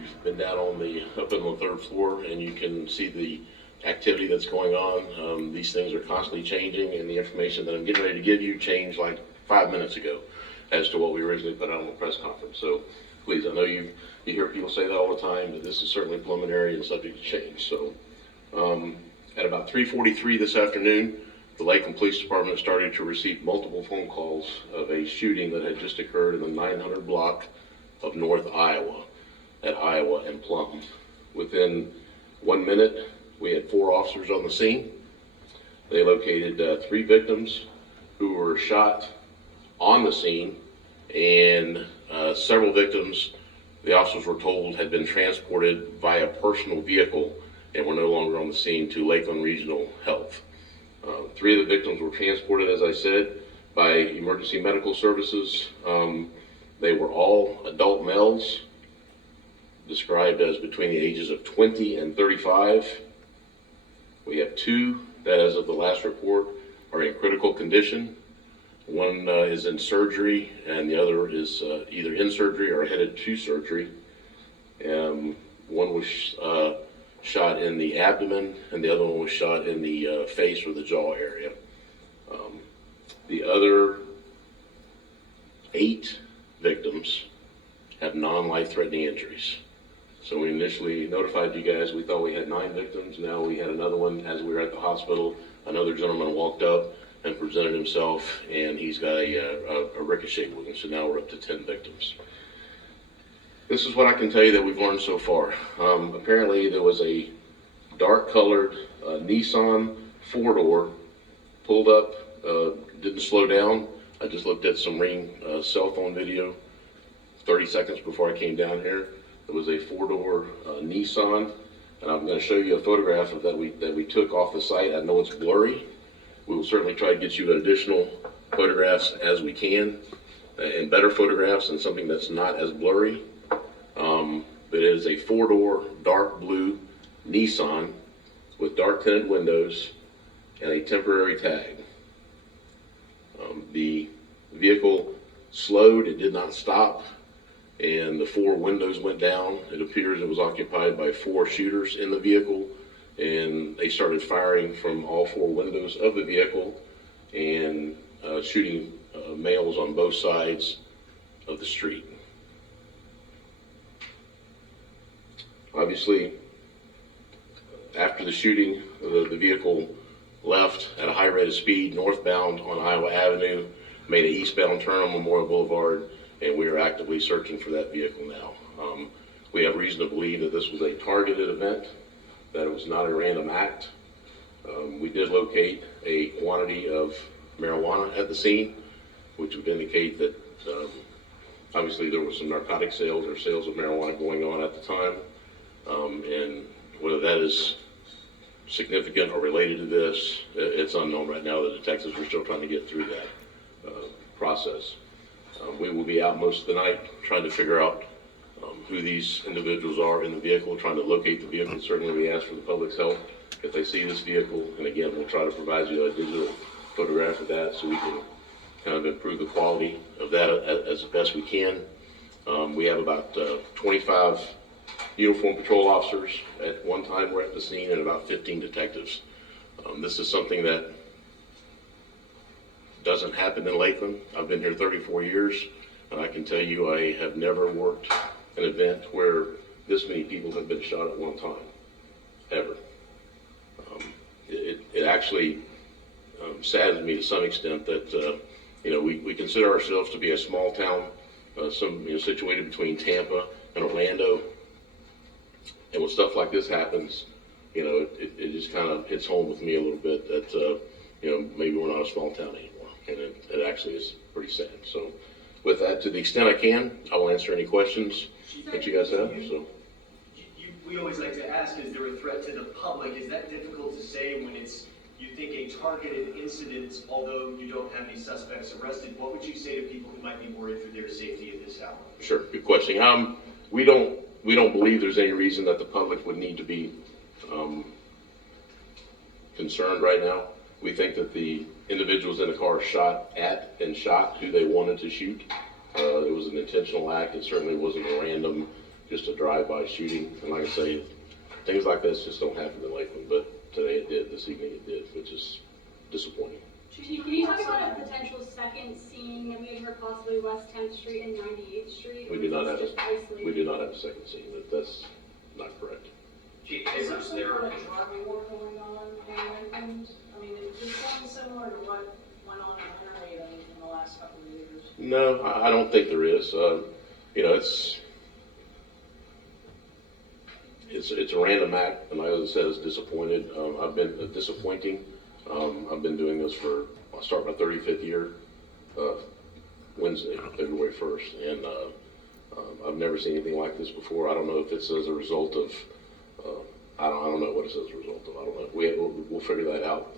you've been down on up on the third floor, and you can see the activity that's going on. These things are constantly changing, and the information that I'm getting ready to give you changed like 5 minutes ago as to what we originally put out on the press conference. So please, I know you hear people say that all the time, but this is certainly preliminary and subject to change. So at about 3:43 this afternoon, the Lakeland Police Department started to receive multiple phone calls of a shooting that had just occurred in the 900 block of North Iowa, at Iowa and Plum. Within 1 minute, we had 4 officers on the scene. They located 3 victims who were shot on the scene, and several victims, the officers were told, had been transported via personal vehicle and were no longer on the scene to Lakeland Regional Health. 3 of the victims were transported, as I said, by emergency medical services. They were all adult males, described as between the ages of 20 and 35. We have 2 that, as of the last report, are in critical condition. One is in surgery, and the other is either in surgery or headed to surgery. One was shot in the abdomen, and the other one was shot in the face or the jaw area. The other 8 victims have non-life-threatening injuries. So we initially notified you guys, we thought we had 9 victims. Now we had another one as we were at the hospital. Another gentleman walked up and presented himself, and he's got a ricochet wound, so now we're up to 10 victims. This is what I can tell you that we've learned so far. Apparently there was a dark-colored Nissan 4-door pulled up, didn't slow down. I just looked at some Ring cell phone video 30 seconds before I came down here. It was a 4-door Nissan, and I'm going to show you a photograph of that we took off the site. I know it's blurry. We will certainly try to get you additional photographs as we can, and better photographs and something that's not as blurry. But it is a 4-door dark blue Nissan with dark tinted windows and a temporary tag. The vehicle slowed, it did not stop, and the 4 windows went down. It appears it was occupied by 4 shooters in the vehicle, and they started firing from all 4 windows of the vehicle and shooting males on both sides of the street. Obviously, after the shooting, the vehicle left at a high rate of speed northbound on Iowa Avenue, made an eastbound turn on Memorial Boulevard, and we are actively searching for that vehicle now. We have reason to believe that this was a targeted event, that it was not a random act. We did locate a quantity of marijuana at the scene, which would indicate that obviously there was some narcotic sales or sales of marijuana going on at the time. And whether that is significant or related to this, it's unknown right now. The detectives are still trying to get through that process. We will be out most of the night trying to figure out who these individuals are in the vehicle, trying to locate the vehicle. Certainly we ask for the public's help if they see this vehicle, and again, we'll try to provide you a digital photograph of that so we can kind of improve the quality of that as best we can. We have about 25 uniformed patrol officers at one time were at the scene, and about 15 detectives. This is something that doesn't happen in Lakeland. I've been here 34 years, and I can tell you I have never worked an event where this many people have been shot at one time, ever. It actually saddens me to some extent that we consider ourselves to be a small town, situated between Tampa and Orlando, and when stuff like this happens, it just kind of hits home with me a little bit that maybe we're not a small town anymore, and it actually is pretty sad. So with that, to the extent I can, I will answer any questions that you guys have. So we always like to ask, is there a threat to the public? Is that difficult to say when it's, you think, a targeted incident, although you don't have any suspects arrested? What would you say to people who might be worried for their safety at this hour? Sure, good question. We don't believe there's any reason that the public would need to be concerned right now. We think that the individuals in the car shot at and shot who they wanted to shoot. It was an intentional act. It certainly wasn't a random just a drive-by shooting. And like I say, things like this just don't happen in Lakeland, but today it did, this evening it did, which is disappointing. Chief, can you talk about a potential second scene that we had heard possibly West 10th Street and 98th Street? We do not have just isolated? we do not have a second scene. That's not correct. Chief, Is there neighbors some there, kind of drug war going on in Lakeland? I mean, is this something similar to what went on in Lakeland in the last couple of years? No, I don't think there is. You know, it's a random act, and like I said, it's disappointed. I've been disappointing. I've been doing this I'll start my 35th year Wednesday, February 1st, and I've never seen anything like this before. I don't know if it's as a result of, I don't know what it's as a result of. I don't know. We'll figure that out.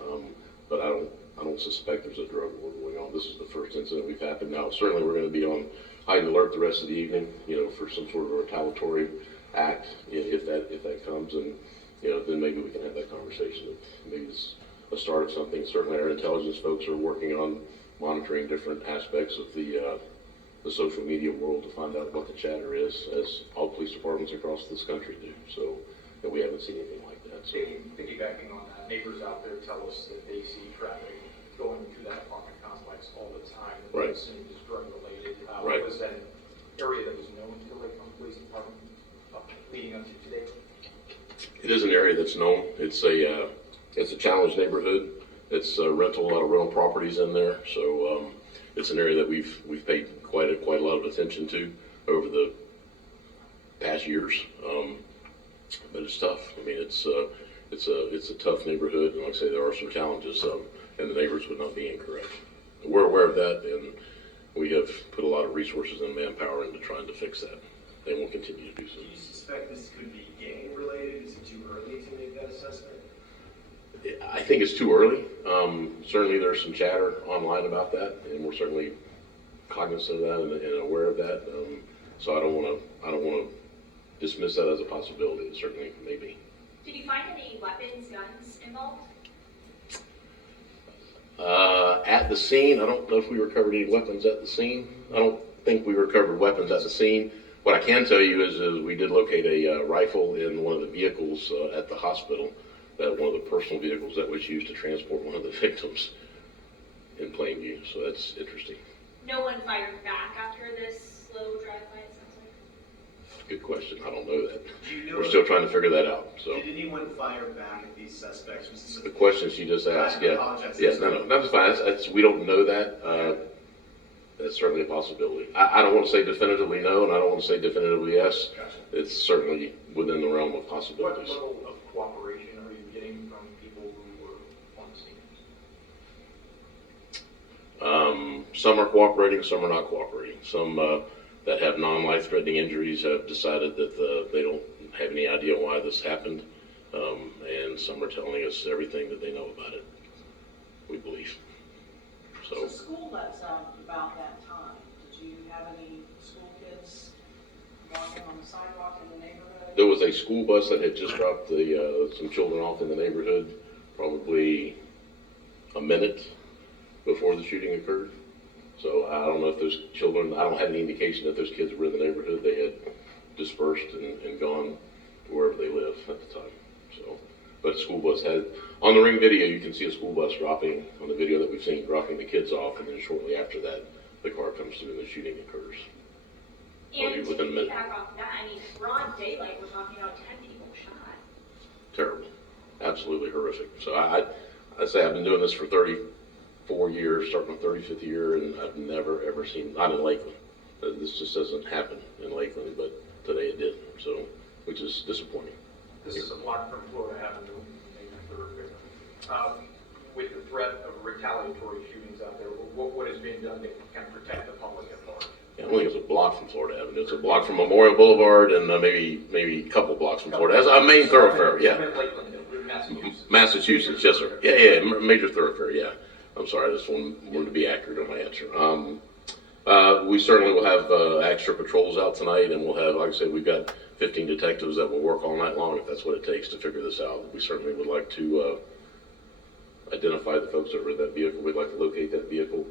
But I don't suspect there's a drug war going on. This is the first incident we've happened. Now, certainly we're going to be on heightened alert the rest of the evening, you know, for some sort of retaliatory act if that comes, and you know, then maybe we can have that conversation. Maybe it's a start of something. Certainly our intelligence folks are working on monitoring different aspects of the social media world to find out what the chatter is, as all police departments across this country do. So, and we haven't seen anything like that. So. piggybacking on that, neighbors out there tell us that they see traffic going through that apartment complex all the time. That Right. They assume is drug related. Right. Was that an area that was known to the Lakeland Police Department leading up to today? It is an area that's known. It's a challenged neighborhood. It's a lot of rental properties in there. So it's an area that we've paid quite a lot of attention to over the past years. But it's tough. I mean, it's a tough neighborhood, and like I say, there are some challenges, and the neighbors would not be incorrect. We're aware of that, and we have put a lot of resources and manpower into trying to fix that, and we'll continue to do so. Do you suspect this could be gang related? Is it too early to make that assessment? I think it's too early. Certainly there's some chatter online about that, and we're certainly cognizant of that and aware of that. So I don't want to dismiss that as a possibility. It certainly may be. Did you find any weapons, guns involved? At the scene, I don't know if we recovered any weapons at the scene. I don't think we recovered weapons at the scene. What I can tell you is we did locate a rifle in one of the vehicles at the hospital, one of the personal vehicles that was used to transport one of the victims in plain view. So that's interesting. No one fired back after this slow drive-by, it sounds like? Good question. I don't know that. Do you know We're still trying to figure that out. So did anyone fire back at these suspects? Was this the questions you just asked, I yeah, apologize. no, that's fine. We don't know that. That's certainly a possibility. I don't want to say definitively no, and I don't want to say definitively yes. Gotcha. It's certainly within the realm of What possibilities. level of cooperation are you getting from people who were on the scene? Some are cooperating, some are not cooperating. Some that have non-life-threatening injuries have decided that they don't have any idea why this happened, and some are telling us everything that they know about it, we believe. So school lets out about that time. Did you have any school kids walking on the sidewalk in the neighborhood? There was a school bus that had just dropped some children off in the neighborhood, probably a minute before the shooting occurred. So I don't know if those children, I don't have any indication that those kids were in the neighborhood. They had dispersed and gone to wherever they live at the time. So, but a school bus had, on the Ring video, you can see a school bus dropping, on the video that we've seen, dropping the kids off, and then shortly after that, the car comes through and the shooting occurs. And to within a minute. piggyback off that, I mean, broad daylight, we're talking about 10 people shot. Terrible. Absolutely horrific. So I say I've been doing this for 34 years, starting my 35th year, and I've never, ever seen, not in Lakeland. This just doesn't happen in Lakeland, but today it did, so, which is disappointing. This is a block from Florida Avenue, major thoroughfare. With the threat of retaliatory shootings out there, what is being done to kind of protect the public at large? I don't think it's a block from Florida Avenue. It's a block from Memorial Boulevard and maybe a couple blocks from Florida. That's a main thoroughfare, yeah. Lakeland, Massachusetts. Massachusetts, yes, sir. Yeah, major thoroughfare, yeah. I'm sorry, I just wanted to be accurate on my answer. We certainly will have extra patrols out tonight, and we'll have, like I said, we've got 15 detectives that will work all night long if that's what it takes to figure this out. We certainly would like to identify the folks that were in that vehicle. We'd like to locate that vehicle.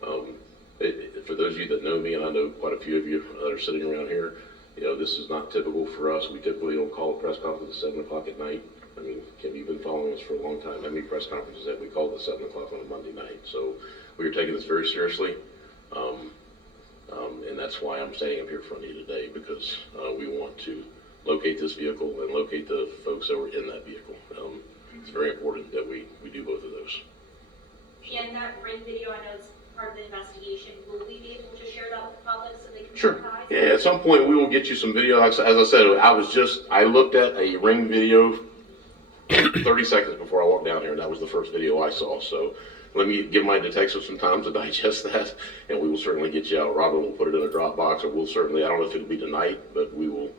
For those of you that know me, and I know quite a few of you that are sitting around here, You know, this is not typical for us. We typically don't call a press conference at 7 o'clock at night. I mean, Kim, you've been following us for a long time. How many press conferences have we called at 7 o'clock on a Monday night? So we are taking this very seriously. And that's why I'm standing up here in front of you today, because we want to locate this vehicle and locate the folks that were in that vehicle. It's very important that we do both of those. And that ring video, I know it's part of the investigation. Will we be able to share that with the public so they can Sure. recognize? Yeah, at some point we will get you some video. As I said, I looked at a ring video 30 seconds before I walked down here, and that was the first video I saw. So let me give my detectives some time to digest that, and we will certainly get you out. Robin will put it in a Dropbox, or we'll certainly, I don't know if it'll be tonight, but we will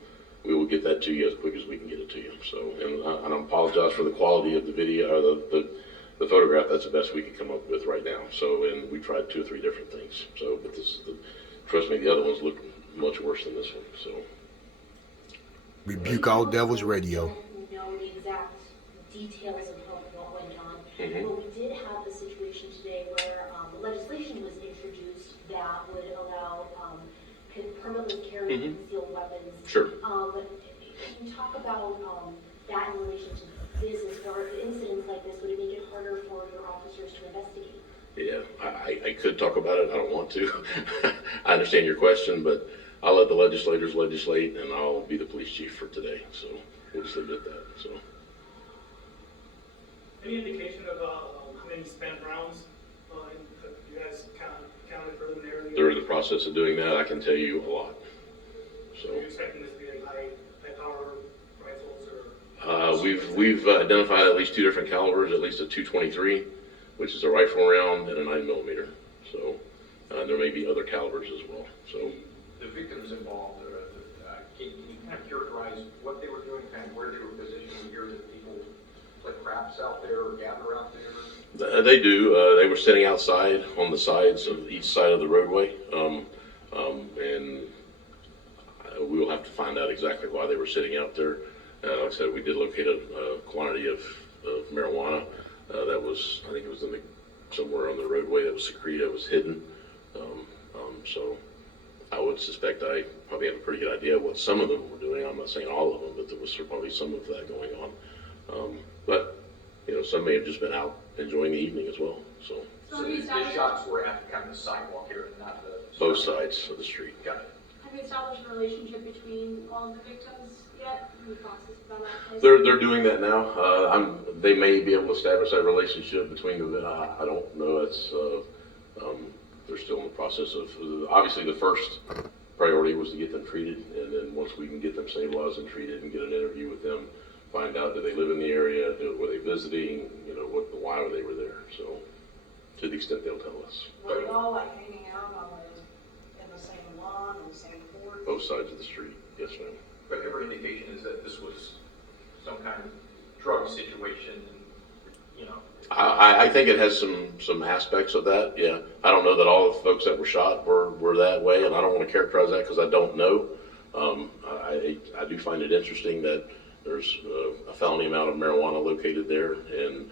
get that to you as quick as we can get it to you. So, and I apologize for the quality of the video, the photograph. That's the best we could come up with right now. So, and we tried 2 or 3 different things. So, but trust me, the other ones look much worse than this one. So, Rebuke all devils radio. We don't know the exact details of what went on, Mhm. but we did have a situation today where legislation was introduced that would allow permanently carry Mhm. concealed weapons. sure. Can you talk about that in relation to business or incidents like this? Would it make it harder for your officers to investigate? Yeah, I could talk about it. I don't want to. I understand your question, but I'll let the legislators legislate, and I'll be the police chief for today. So we'll just leave it at that. So. Any indication of how many spent rounds? You guys counted preliminarily? They're in the process of doing that. I can tell you a lot. So Are you expecting this to be like high power rifles or? we've identified at least 2 different calibers, at least a .223, which is a rifle round, and a 9mm. So there may be other calibers as well. So The victims involved, can you kind of characterize what they were doing, kind of where they were positioned? We hear that people play craps out there or gather out there. they do. They were sitting outside on the sides of each side of the roadway, and we will have to find out exactly why they were sitting out there. Like I said, we did locate a quantity of marijuana that was, I think it was somewhere on the roadway that was secreted, that was hidden. So I would suspect I probably have a pretty good idea of what some of them were doing. I'm not saying all of them, but there was probably some of that going on. But you know, some may have just been out enjoying the evening as well. So So the shots were at kind of the sidewalk here and not the... both sides of the street. Got it. Have you established a relationship between all of the victims yet? In the process of that? They're doing that now. They may be able to establish that relationship between them. I don't know. It's they're still in the process of. Obviously, the first priority was to get them treated, and then once we can get them stabilized and treated, and get an interview with them, find out do they live in the area, were they visiting, you know, why they were there. So, to the extent they'll tell us. Were they all like hanging out in the same lawn, on the same court? Both sides of the street. Yes, ma'am. But every indication is that this was some kind of drug situation, and, you know. I think it has some aspects of that. Yeah, I don't know that all the folks that were shot were that way, and I don't want to characterize that because I don't know. I do find it interesting that there's a felony amount of marijuana located there, and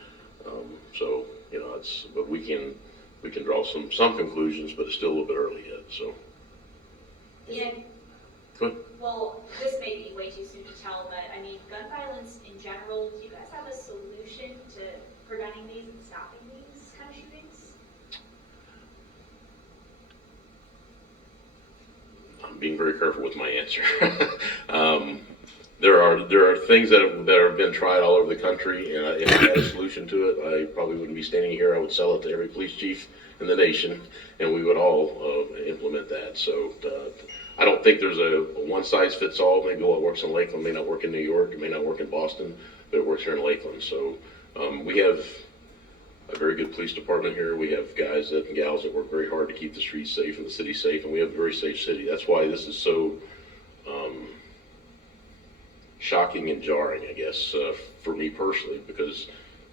so you know but we can draw some conclusions, but it's still a little bit early yet. So. Yeah. Good. Well, this may be way too soon to tell, but I mean, gun violence in general, do you guys have a solution to preventing these and stopping these kind of shootings? I'm being very careful with my answer. There are things that have been tried all over the country, and if I had a solution to it, I probably wouldn't be standing here. I would sell it to every police chief in the nation, and we would all implement that. So I don't think there's a one-size-fits-all. Maybe what works in Lakeland may not work in New York, it may not work in Boston, but it works here in Lakeland. So we have a very good police department here. We have guys and gals that work very hard to keep the streets safe and the city safe, and we have a very safe city. That's why this is so shocking and jarring, I guess, for me personally, because,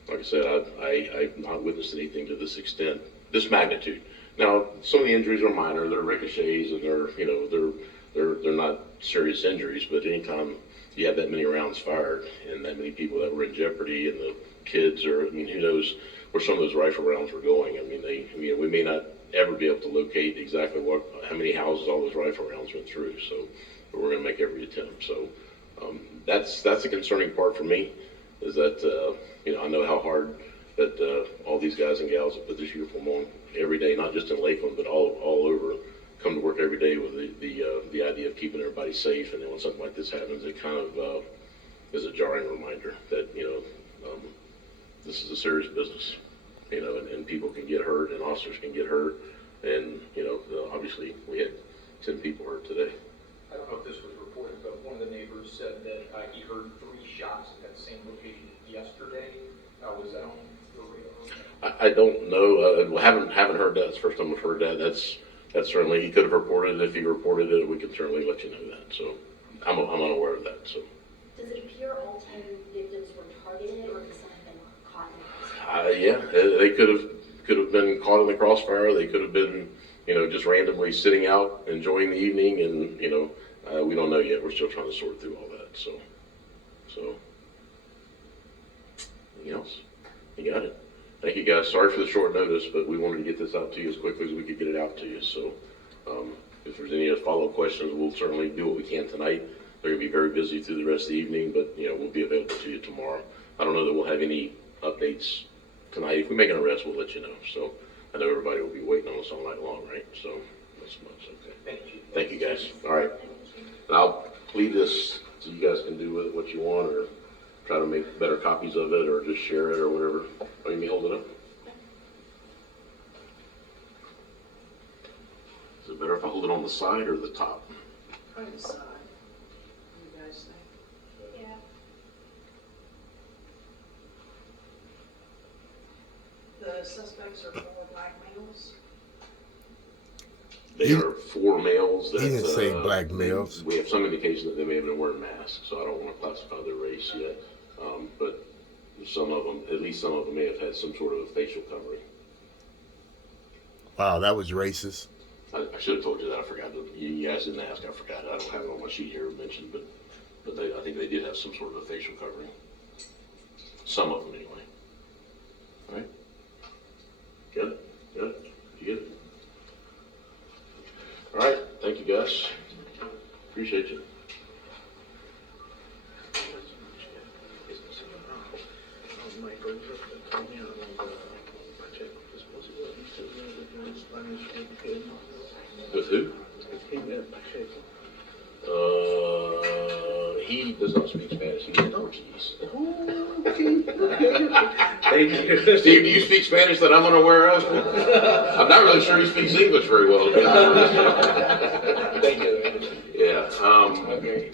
like I said, I've not witnessed anything to this extent, this magnitude. Now, some of the injuries are minor; they're ricochets, and they're not serious injuries. But anytime you have that many rounds fired and that many people that were in jeopardy, and the kids, or I mean, who knows where some of those rifle rounds were going? I mean, we may not ever be able to locate exactly how many houses all those rifle rounds went through. So but we're gonna make every attempt. So, that's a concerning part for me, is that, I know how hard that, all these guys and gals that put this uniform on every day, not just in Lakeland, but all over, come to work every day with the idea of keeping everybody safe. And then when something like this happens, it kind of, is a jarring reminder that, this is a serious business, and people can get hurt and officers can get hurt. And, obviously we had 10 people hurt today. I don't know if this was reported, but one of the neighbors said that he heard 3 shots at that same location yesterday. Was that on the radar? I don't know. Haven't heard that. It's the first time I've heard that. That's certainly, he could have reported it. If he reported it, we could certainly let you know that. So I'm unaware of that. So. Does it appear all 10 victims were targeted, or did some of them caught in the crossfire? Yeah, they could have been caught in the crossfire. They could have been, just randomly sitting out enjoying the evening, and we don't know yet. We're still trying to sort through all that. So anything else? You got it. Thank you guys. Sorry for the short notice, but we wanted to get this out to you as quickly as we could get it out to you. So if there's any follow-up questions, we'll certainly do what we can tonight. They're going to be very busy through the rest of the evening, but we'll be available to you tomorrow. I don't know that we'll have any updates tonight. If we make an arrest, we'll let you know. So I know everybody will be waiting on us all night long, right? So that's much. Okay. Thank you guys. All right. And I'll leave this so you guys can do with it what you want, or try to make better copies of it, or just share it, or whatever. Oh, you may hold it up. Is it better if I hold it on the side or the top? Try to decide. What do you guys think? Yeah. The suspects are 4 black males. They are 4 males. He didn't say black males. We have some indication that they may have been wearing masks, so I don't want to classify their race yet. But some of them, at least some of them, may have had some sort of a facial covering. Wow, that was racist. I should have told you that. I forgot. You guys didn't ask. I forgot. I don't have it on my sheet here mentioned, but I think they did have some sort of a facial covering. Some of them, anyway. All right. Got it? Got it? You get it? All right. Thank you, guys. Appreciate you. With who? He does not speak Spanish. He speaks Portuguese. Thank you. Steve, do you speak Spanish that I'm unaware of? I'm not really sure he speaks English very well. Thank you. Yeah. Okay.